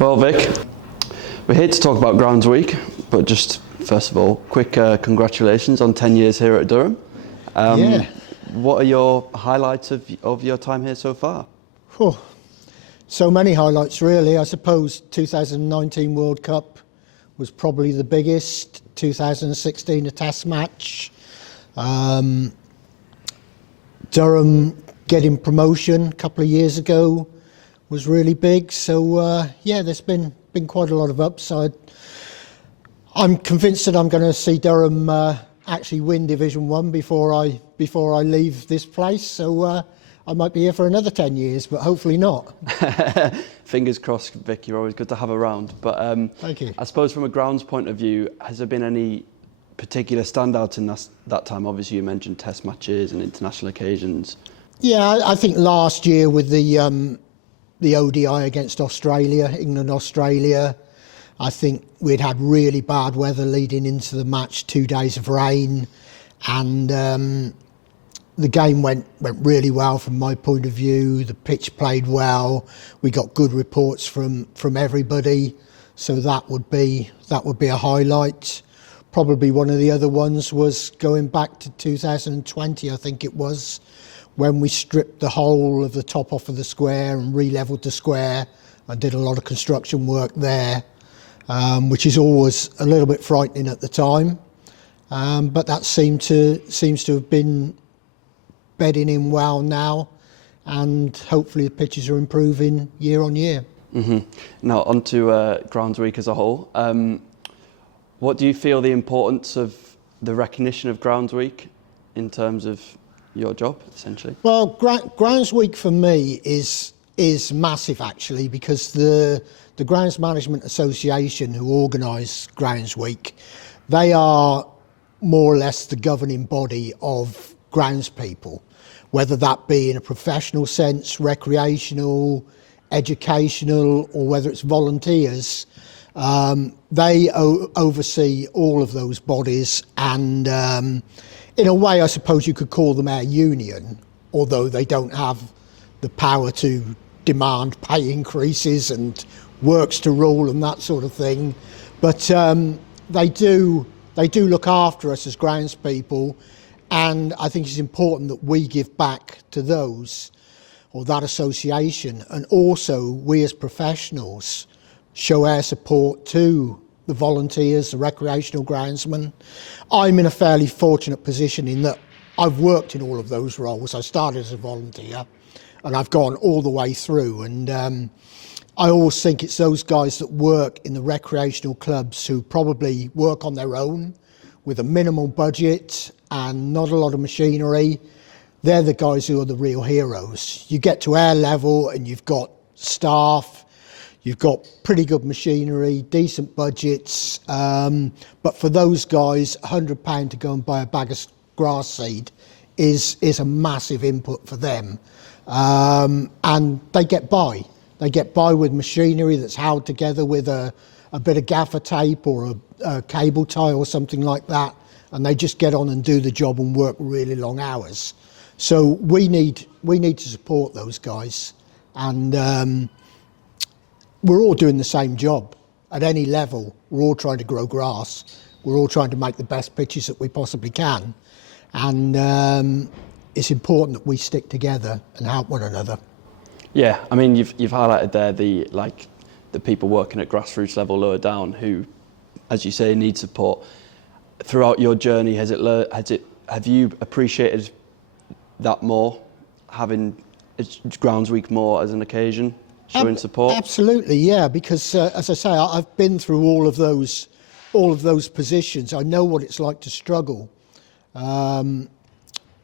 Well, Vic, we're here to talk about Grounds Week, but just first of all, quick congratulations on 10 years here at Durham. Yeah. What are your highlights of your time here so far? Oh, so many highlights, really. I suppose 2019 World Cup was probably the biggest. 2016, a Test match. Durham getting promotion a couple of years ago was really big. So yeah, there's been quite a lot of upside. I'm convinced that I'm going to see Durham actually win Division 1 before I leave this place. So I might be here for another 10 years, but hopefully not. Fingers crossed, Vic. You're always good to have around. But Thank you. I suppose from a grounds point of view, has there been any particular standouts in that time? Obviously, you mentioned Test matches and international occasions. Yeah, I think last year with the ODI against Australia, England-Australia, I think we'd had really bad weather leading into the match, 2 days of rain, and the game went really well from my point of view. The pitch played well. We got good reports from everybody, so that would be a highlight. Probably one of the other ones was going back to 2020, I think it was, when we stripped the whole of the top off of the square and re-levelled the square. I did a lot of construction work there, which is always a little bit frightening at the time, but that seems to have been bedding in well now, and hopefully the pitches are improving year on year. Mm-hmm. Now on to Grounds Week as a whole. What do you feel the importance of the recognition of Grounds Week in terms of your job, essentially? Well, Grounds Week for me is massive, actually, because the Grounds Management Association, who organise Grounds Week, they are more or less the governing body of grounds people, whether that be in a professional sense, recreational, educational, or whether it's volunteers. They oversee all of those bodies, and in a way I suppose you could call them our union, although they don't have the power to demand pay increases and works to rule and that sort of thing. But they do look after us as grounds people, and I think it's important that we give back to those, or that association, and also we as professionals show our support to the volunteers, the recreational groundsmen. I'm in a fairly fortunate position in that I've worked in all of those roles. I started as a volunteer and I've gone all the way through, and I always think it's those guys that work in the recreational clubs who probably work on their own with a minimal budget and not a lot of machinery. They're the guys who are the real heroes. You get to our level and you've got staff, you've got pretty good machinery, decent budgets, but for those guys, £100 to go and buy a bag of grass seed is a massive input for them, and they get by. They get by with machinery that's held together with a bit of gaffer tape or a cable tie or something like that, and they just get on and do the job and work really long hours. So we need to support those guys, and we're all doing the same job at any level. We're all trying to grow grass. We're all trying to make the best pitches that we possibly can. And it's important that we stick together and help one another. Yeah, I mean, you've highlighted there the people working at grassroots level lower down who, as you say, need support. Throughout your journey, have you appreciated that more, having Grounds Week more as an occasion? Showing support? Absolutely, yeah, because as I say, I've been through all of those positions. I know what it's like to struggle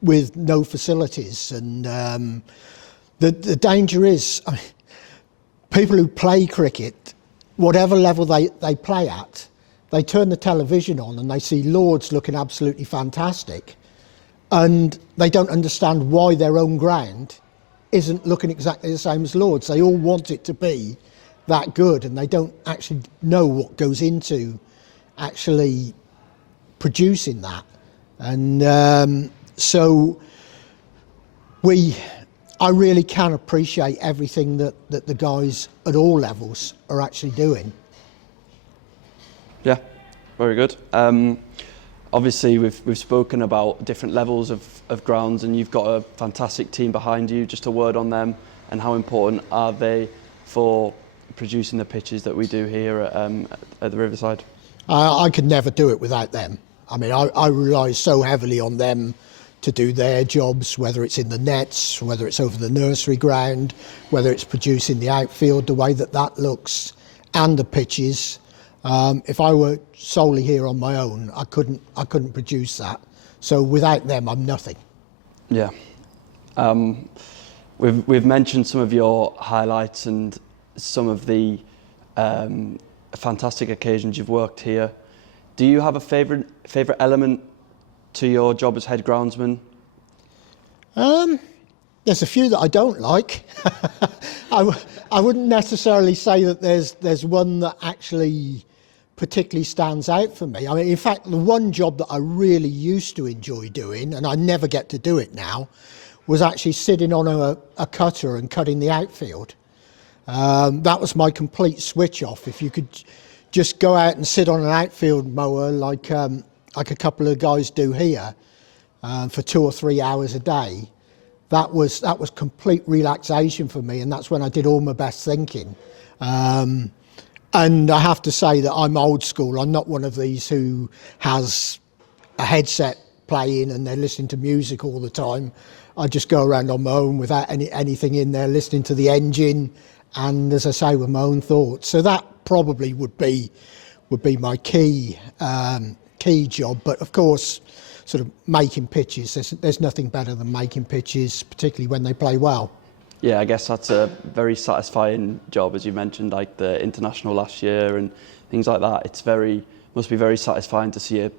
with no facilities, and the danger is, I mean, people who play cricket, whatever level they play at, they turn the television on and they see Lords looking absolutely fantastic, and they don't understand why their own ground isn't looking exactly the same as Lords. They all want it to be that good, and they don't actually know what goes into actually producing that. And so I really can appreciate everything that the guys at all levels are actually doing. Yeah, very good. Obviously, we've spoken about different levels of grounds, and you've got a fantastic team behind you. Just a word on them, and how important are they for producing the pitches that we do here at the Riverside? I could never do it without them. I mean, I rely so heavily on them to do their jobs, whether it's in the nets, whether it's over the nursery ground, whether it's producing the outfield, the way that looks, and the pitches. If I were solely here on my own, I couldn't produce that. So without them, I'm nothing. Yeah. We've mentioned some of your highlights and some of the fantastic occasions you've worked here. Do you have a favourite element to your job as head groundsman? There's a few that I don't like. I wouldn't necessarily say that there's one that actually particularly stands out for me. I mean, in fact, the one job that I really used to enjoy doing, and I never get to do it now, was actually sitting on a cutter and cutting the outfield. That was my complete switch off. If you could just go out and sit on an outfield mower like a couple of guys do here for 2 or 3 hours a day, that was complete relaxation for me, and that's when I did all my best thinking. And I have to say that I'm old school. I'm not one of these who has a headset playing and they're listening to music all the time. I just go around on my own without anything in there, listening to the engine, and as I say, with my own thoughts. So that probably would be my key job. But of course, sort of making pitches. There's nothing better than making pitches, particularly when they play well. Yeah, I guess that's a very satisfying job, as you mentioned, like the international last year and things like that. Must be very satisfying to see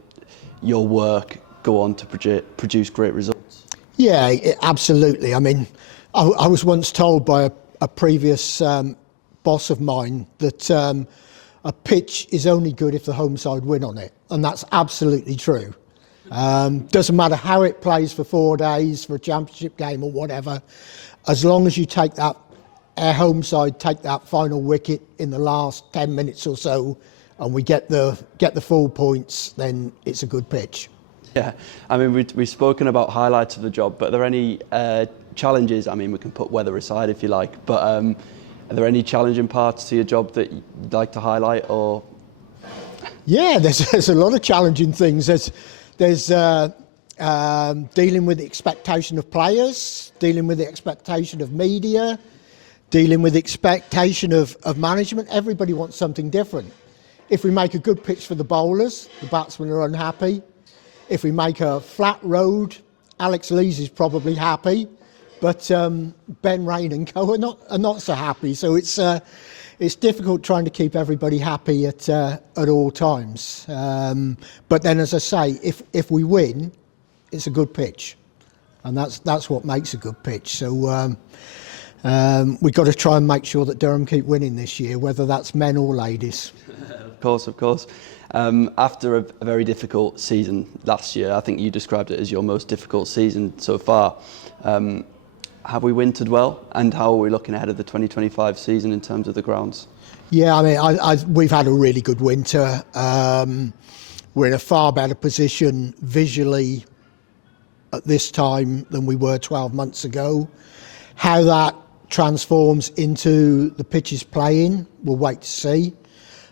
your work go on to produce great results. Yeah, absolutely. I mean, I was once told by a previous boss of mine that a pitch is only good if the home side win on it, and that's absolutely true. Doesn't matter how it plays for 4 days, for a championship game or whatever, as long as you take that, our home side take that final wicket in the last 10 minutes or so, and we get the full points, then it's a good pitch. Yeah, I mean, we've spoken about highlights of the job, but are there any challenges? I mean, we can put weather aside if you like, but are there any challenging parts to your job that you'd like to highlight? Or yeah, there's a lot of challenging things. There's dealing with the expectation of players, dealing with the expectation of media, dealing with the expectation of management. Everybody wants something different. If we make a good pitch for the bowlers, the batsmen are unhappy. If we make a flat road, Alex Lees is probably happy, but Ben Rain and co are not so happy. So it's difficult trying to keep everybody happy at all times. But then, as I say, if we win, it's a good pitch, and that's what makes a good pitch. So we've got to try and make sure that Durham keep winning this year, whether that's men or ladies. Of course. After a very difficult season last year, I think you described it as your most difficult season so far. Have we wintered well, and how are we looking ahead of the 2025 season in terms of the grounds? Yeah, I mean, we've had a really good winter. We're in a far better position visually at this time than we were 12 months ago. How that transforms into the pitches playing, we'll wait to see.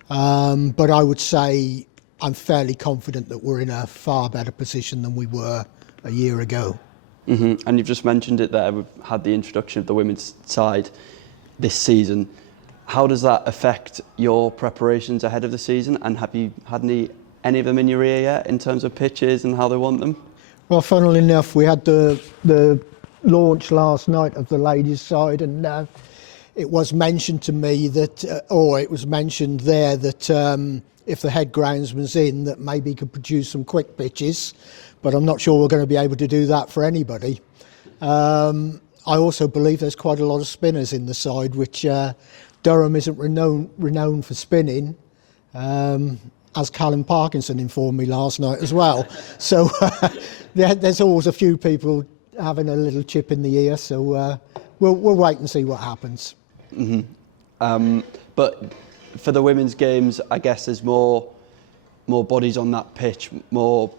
But I would say I'm fairly confident that we're in a far better position than we were a year ago. Mm-hmm. And you've just mentioned it there, we've had the introduction of the women's side this season. How does that affect your preparations ahead of the season, and have you had any of them in your ear yet in terms of pitches and how they want them? Well, funnily enough, we had the launch last night of the ladies' side, and it was mentioned to me that, or it was mentioned there that if the head groundsman's in, that maybe he could produce some quick pitches, but I'm not sure we're going to be able to do that for anybody. I also believe there's quite a lot of spinners in the side, which Durham isn't renowned for spinning, as Callum Parkinson informed me last night as well. So there's always a few people having a little chip in the ear, so we'll wait and see what happens. But for the women's games, I guess there's more bodies on that pitch, more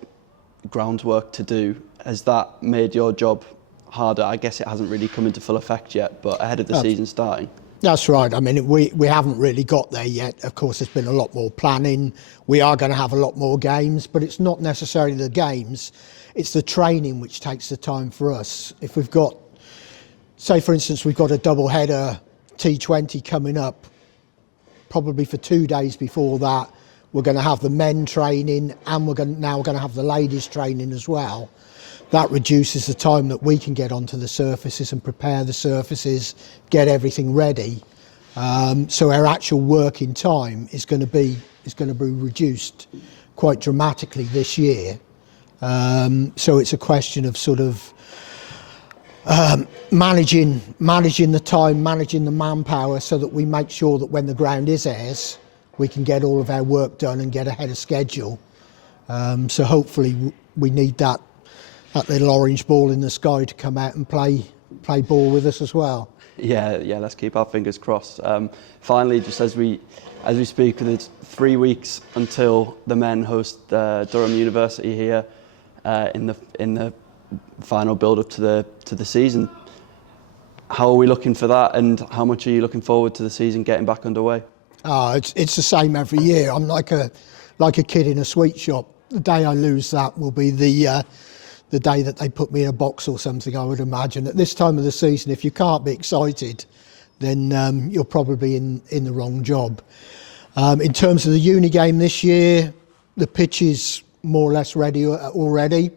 groundwork to do. Has that made your job harder? I guess it hasn't really come into full effect yet, but ahead of the season starting. That's right. I mean, we haven't really got there yet. Of course, there's been a lot more planning. We are going to have a lot more games, but it's not necessarily the games. It's the training which takes the time for us. If we've got, say for instance, we've got a double header T20 coming up, probably for 2 days before that, we're going to have the men training and now we're going to have the ladies training as well. That reduces the time that we can get onto the surfaces and prepare the surfaces, get everything ready. So our actual working time is going to be reduced quite dramatically this year. So it's a question of sort of managing the time, managing the manpower, so that we make sure that when the ground is ours, we can get all of our work done and get ahead of schedule. So hopefully we need that little orange ball in the sky to come out and play ball with us as well. Yeah, let's keep our fingers crossed. Finally, just as we speak, it's 3 weeks until the men host Durham University here in the final build-up to the season. How are we looking for that, and how much are you looking forward to the season getting back underway? It's the same every year. I'm like a kid in a sweet shop. The day I lose that will be the day that they put me in a box or something, I would imagine. At this time of the season, if you can't be excited, then you're probably in the wrong job. In terms of the uni game this year, the pitch is more or less ready already.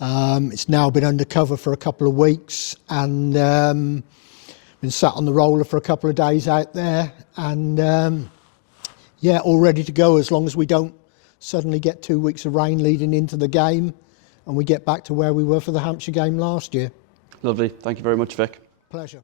It's now been undercover for a couple of weeks, and been sat on the roller for a couple of days out there, and yeah, all ready to go, as long as we don't suddenly get 2 weeks of rain leading into the game and we get back to where we were for the Hampshire game last year. Lovely. Thank you very much, Vic. Pleasure.